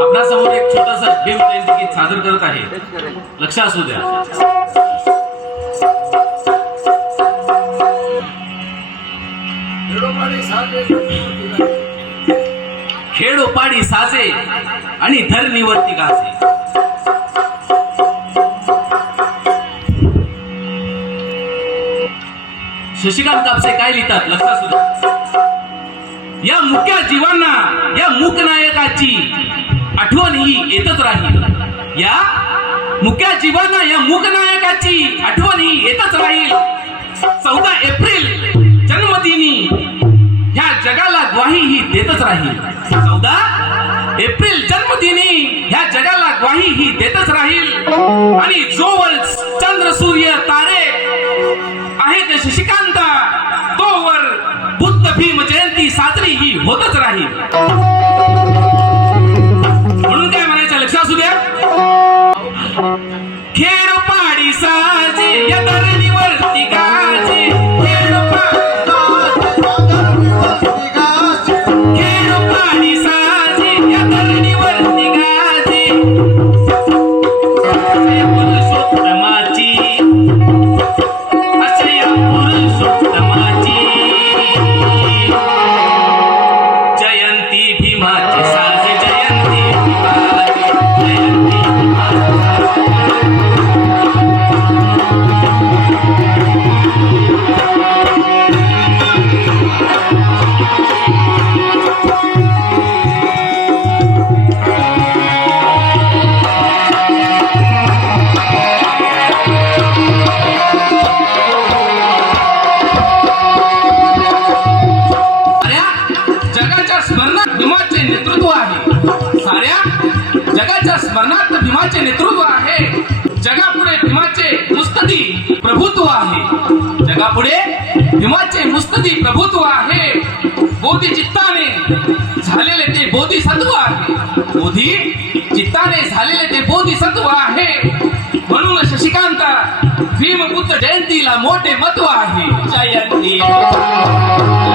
आपल्यासमोर एक छोटासा भीम जयंती गीत सादर करत आहे, लक्ष असू द्या. खेडोपाडी साजे आणि धरणीवरती गाजे. शशिकांत कापसे काय लिहितात, लक्ष असू द्या. या मुक्या जीवांना या मूकनायकाची आठवण ही येतच राहील. या मुक्या जीवांना या मूकनायकाची आठवण ही येतच राहील. 14 एप्रिल जन्मदिनी ह्या जगाला ग्वाही ही देतच राहील. 14 एप्रिल जन्मदिनी ह्या जगाला ग्वाही ही देतच राहील. आणि जोवर चंद्र सूर्य तारे आहेत शशिकांत, तोवर बुद्ध भीम जयंती साजरी ही होतच राहील. म्हणून काय म्हणायचं, लक्ष असू द्या. खेडोपाडी साजे या धरणीवरती गाजे. खेडोपाडी साजे या धरणीवरती गाजे. पुरुषोत्तमाची अशया पुरुषोत्तमाची जयंती भीमाची साजे. जयंती भीमाची, जयंती नेतृत्व आहे. साऱ्या जगाच्या स्मरणार्थ भीमाचे नेतृत्व आहे. जगापुढे भीमाचे मुस्तदी प्रभुत्व आहे. जगापुढे भीमाचे मुस्तदी प्रभुत्व आहे. बोधी चित्ताने झालेले ते बोधिसत्व आहे. बोधी चित्ताने झालेले ते बोधिसत्व आहे. म्हणून शशिकांत भीमबुद्ध जयंतीला मोठे महत्व आहे. जयंती प्रणाम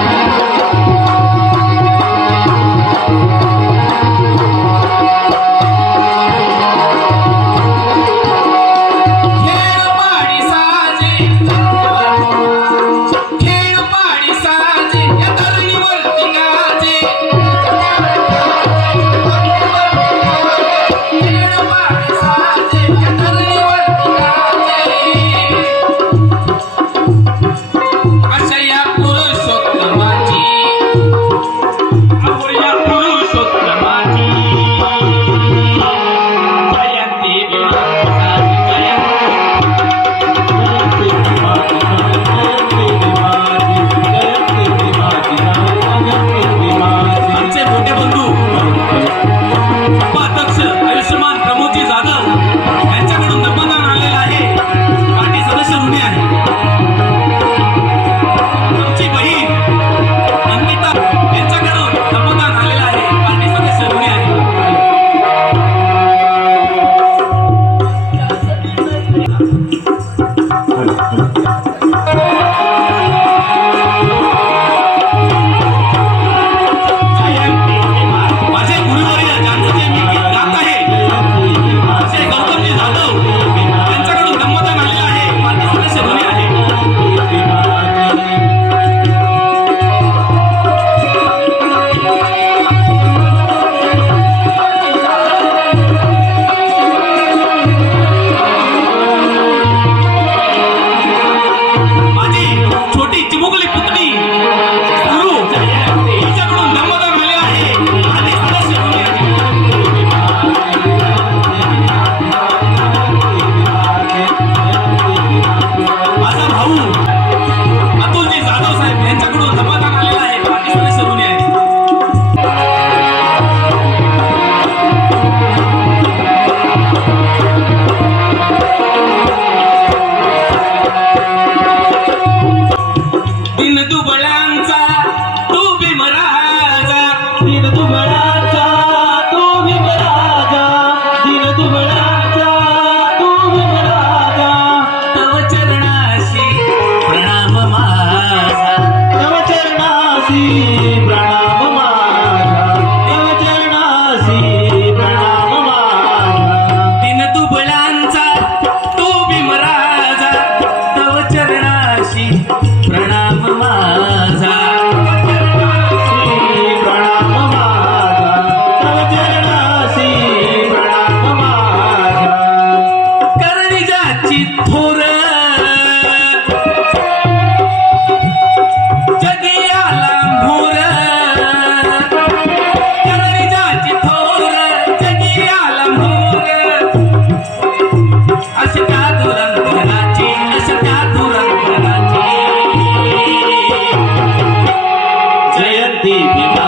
ती भीमा